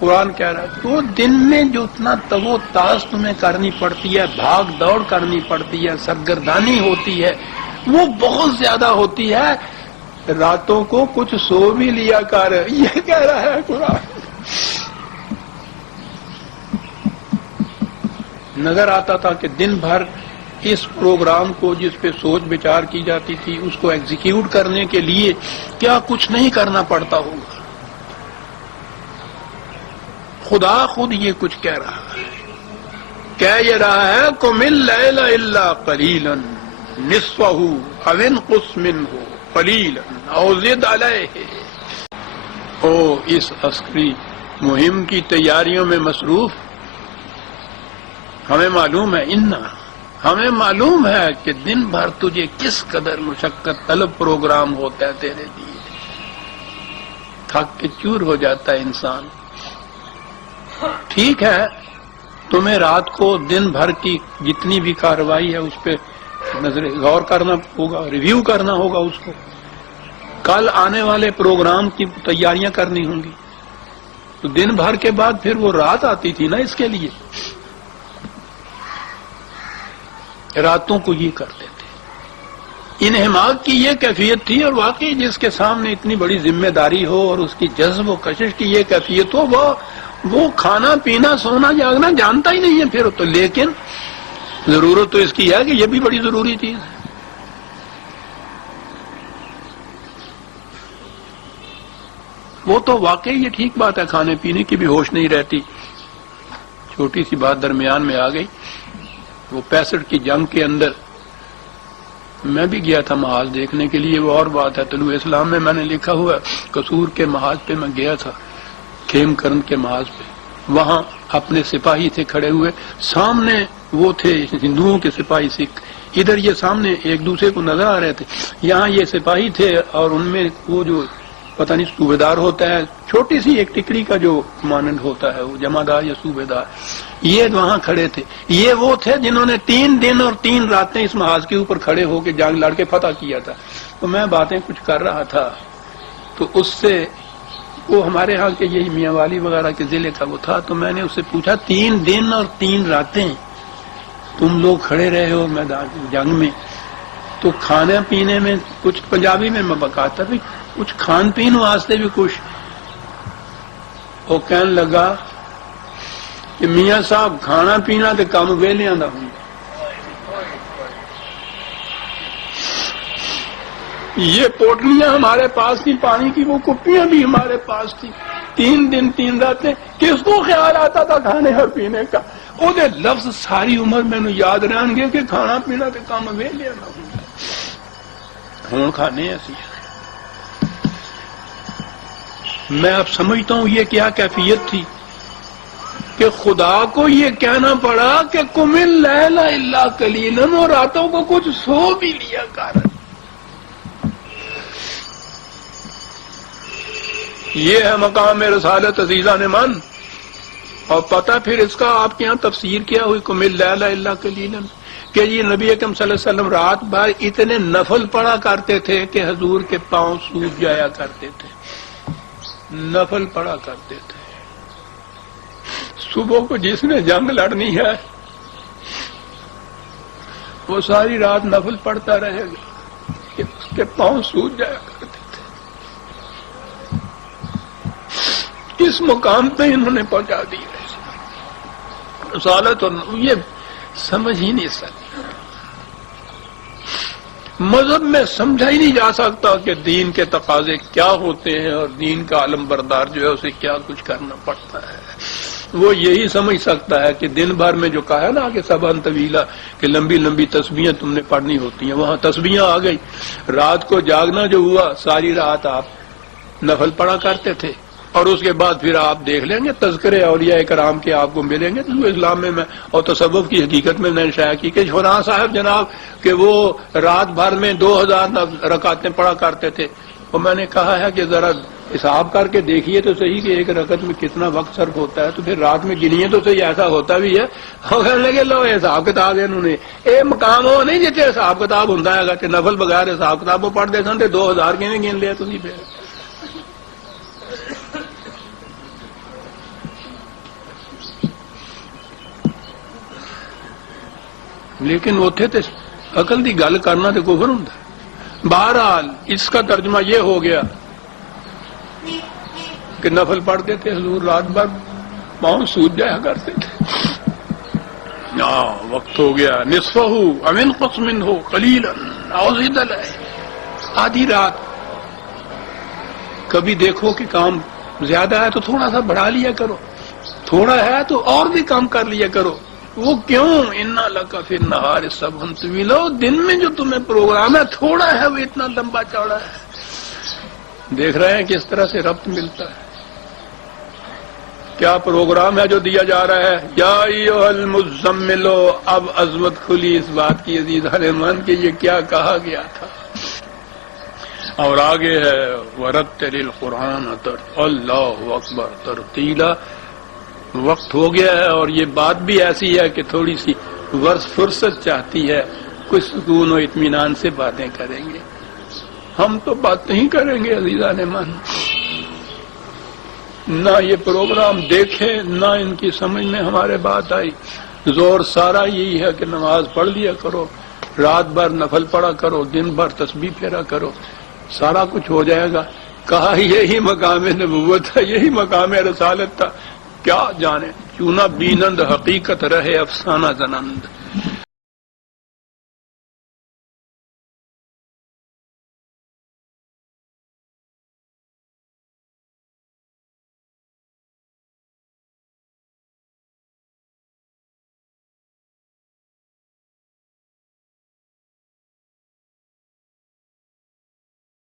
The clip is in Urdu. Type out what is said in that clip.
قرآن کہہ رہا ہے تو دن میں جو اتنا تگو تاز تمہیں کرنی پڑتی ہے، بھاگ دوڑ کرنی پڑتی ہے، سرگردانی ہوتی ہے، وہ بہت زیادہ ہوتی ہے، راتوں کو کچھ سو بھی لیا کر، یہ کہہ رہا ہے قرآن۔ نظر آتا تھا کہ دن بھر اس پروگرام کو جس پہ سوچ بچار کی جاتی تھی اس کو ایگزیکیوٹ کرنے کے لیے کیا کچھ نہیں کرنا پڑتا ہوگا۔ خدا خود یہ کچھ کہہ رہا ہے، کہہ یہ رہا ہے قم اللیل الا قلیلا نصفہ او انقص منہ قلیلا او زد علیہ۔ او اس عسکری مہم کی تیاریوں میں مصروف، ہمیں معلوم ہے ہمیں معلوم ہے کہ دن بھر تجھے کس قدر مشقت طلب پروگرام ہوتا ہے تیرے لیے، تھک کے چور ہو جاتا ہے انسان۔ ٹھیک ہے، تمہیں رات کو دن بھر کی جتنی بھی کارروائی ہے اس پہ غور کرنا ہوگا، ریویو کرنا ہوگا، اس کو کل آنے والے پروگرام کی تیاریاں کرنی ہوں گی، تو دن بھر کے بعد پھر وہ رات آتی تھی نا اس کے لیے، راتوں کو یہ کرتے تھے۔ انہماک کی یہ کیفیت تھی، اور واقعی جس کے سامنے اتنی بڑی ذمہ داری ہو اور اس کی جذب و کشش کی یہ کیفیت ہو، وہ کھانا پینا سونا جاگنا جانتا ہی نہیں ہے پھر تو، لیکن ضرورت تو اس کی ہے کہ یہ بھی بڑی ضروری چیز ہے۔ وہ تو واقعی یہ ٹھیک بات ہے، کھانے پینے کی بھی ہوش نہیں رہتی۔ چھوٹی سی بات درمیان میں آ گئی، وہ 65 کی جنگ کے اندر میں بھی گیا تھا محاذ دیکھنے کے لیے، وہ اور بات ہے، طلوع اسلام میں نے لکھا ہوا قصور کے محاذ پہ میں گیا تھا، کھیم کرن کے محاذ پہ، وہاں اپنے سپاہی تھے کھڑے ہوئے، سامنے وہ تھے ہندوؤں کے سپاہی سکھ، ادھر یہ سامنے ایک دوسرے کو نظر آ رہے تھے، یہاں یہ سپاہی تھے اور ان میں وہ جو پتہ نہیں صوبیدار ہوتا ہے، چھوٹی سی ایک ٹکڑی کا جو مانند ہوتا ہے وہ جمعدار یا صوبیدار، یہ وہاں کھڑے تھے۔ یہ وہ تھے جنہوں نے 3 دن اور 3 راتیں اس محاذ کے اوپر کھڑے ہو کے جنگ لڑ کے فتح کیا تھا۔ تو میں باتیں کچھ کر رہا تھا تو اس سے وہ ہمارے ہاں کے یہی میاں والی وغیرہ کے ضلع کا وہ تھا، تو میں نے اس سے پوچھا 3 دن اور 3 راتیں تم لوگ کھڑے رہے ہو میدان جنگ میں، تو کھانے پینے میں کچھ پنجابی میں بکاتا بھی کچھ کھان پین واسطے بھی کچھ، وہ کہنے لگا کہ میاں صاحب کھانا پینا تے کام ویلیاں دا ہوں، یہ پوٹلیاں ہمارے پاس تھی پانی کی، وہ کپیاں بھی ہمارے پاس تھی، 3 دن 3 راتیں کس کو خیال آتا تھا کھانے اور پینے کا؟ وہ دے لفظ ساری عمر مینوں یاد رہن گے کہ کھانا پینا تے کام ویلیاں دا ہوں، ہوں کھانے اسی۔ میں اب سمجھتا ہوں یہ کیا کیفیت تھی کہ خدا کو یہ کہنا پڑا کہ قم اللیل الا قلیلا، اور راتوں کو کچھ سو بھی لیا کر۔ یہ ہے مقام رسالت عزیزان من، اور پتہ پھر اس کا آپ کے یہاں تفسیر کیا ہوئی قم اللیل الا قلیلا، کہ یہ نبی اکرم صلی اللہ علیہ وسلم رات بھر اتنے نفل پڑھا کرتے تھے کہ حضور کے پاؤں سوج جایا کرتے تھے، نفل پڑھا کرتے تھے۔ صبح کو جس نے جنگ لڑنی ہے وہ ساری رات نفل پڑھتا رہے گا کہ اس کے پاؤں سوج جایا کرتے تھے۔ اس مقام پہ انہوں نے پہنچا دی رسالت، اور یہ سمجھ ہی نہیں سکتے، مذہب میں سمجھا ہی نہیں جا سکتا کہ دین کے تقاضے کیا ہوتے ہیں اور دین کا علم بردار جو ہے اسے کیا کچھ کرنا پڑتا ہے۔ وہ یہی سمجھ سکتا ہے کہ دن بھر میں جو کہا ہے نا کہ سبحان طویلہ، کہ لمبی لمبی تسبیحیں تم نے پڑھنی ہوتی ہیں، وہاں تسبیحیں آ گئی، رات کو جاگنا جو ہوا ساری رات آپ نفل پڑھا کرتے تھے، اور اس کے بعد پھر آپ دیکھ لیں گے تذکرے اولیاء کرام کے آپ کو ملیں گے تو اسلام میں اور تصوف کی حقیقت میں نے شائع کی کہ شورا صاحب جناب کہ وہ رات بھر میں 2000 رکعتیں پڑھا کرتے تھے، اور میں نے کہا ہے کہ ذرا حساب کر کے دیکھیے تو صحیح کہ ایک رکعت میں کتنا وقت صرف ہوتا ہے، تو پھر رات میں گنیے تو صحیح، ایسا ہوتا بھی ہے۔ اور کہنے لگے لو حساب کتاب انہوں نے اے مقام ہو نہیں جتنے حساب کتاب ہوتا ہے کہ نفل بغیر حساب کتاب وہ پڑھتے سن 2000 کیویں گن لیا تھی پھر۔ لیکن اتنے تے عقل دی گل کرنا تے کفر ہوندا ہے۔ بہرحال اس کا ترجمہ یہ ہو گیا کہ نفل پڑھتے تھے حضور، رات بھر پاؤں سوج جایا کرتے تھے۔ وقت ہو گیا، نصفہ او انقص منہ قلیلا او زد علیہ، آدھی رات۔ کبھی دیکھو کہ کام زیادہ ہے تو تھوڑا سا بڑھا لیا کرو، تھوڑا ہے تو اور بھی کام کر لیا کرو۔ وہ کیوں؟ انا لک فی النہار سبحا طویلا، دن میں جو تمہیں پروگرام ہے تھوڑا ہے، وہ اتنا لمبا چوڑا ہے۔ دیکھ رہے ہیں کس طرح سے ربط ملتا ہے، کیا پروگرام ہے جو دیا جا رہا ہے۔ یا ایھا المزمل، اب عظمت کھلی اس بات کی عزیزان ایمان کہ یہ کیا کہا گیا تھا۔ اور آگے ہے ورتل القرآن اللہ اکبر ترتیلا۔ وقت ہو گیا ہے اور یہ بات بھی ایسی ہے کہ تھوڑی سی فرصت چاہتی ہے، کچھ سکون و اطمینان سے باتیں کریں گے۔ ہم تو بات نہیں کریں گے عزیزان ایمان، نہ یہ پروگرام دیکھیں نہ ان کی سمجھ میں ہمارے بات آئی۔ زور سارا یہی ہے کہ نماز پڑھ لیا کرو، رات بھر نفل پڑھا کرو، دن بھر تسبیح پھیرا کرو، سارا کچھ ہو جائے گا۔ کہا یہی مقام نبوت تھا، یہی مقام رسالت تھا، کیا جانے کیوں نہ بینند حقیقت رہے افسانہ زنند۔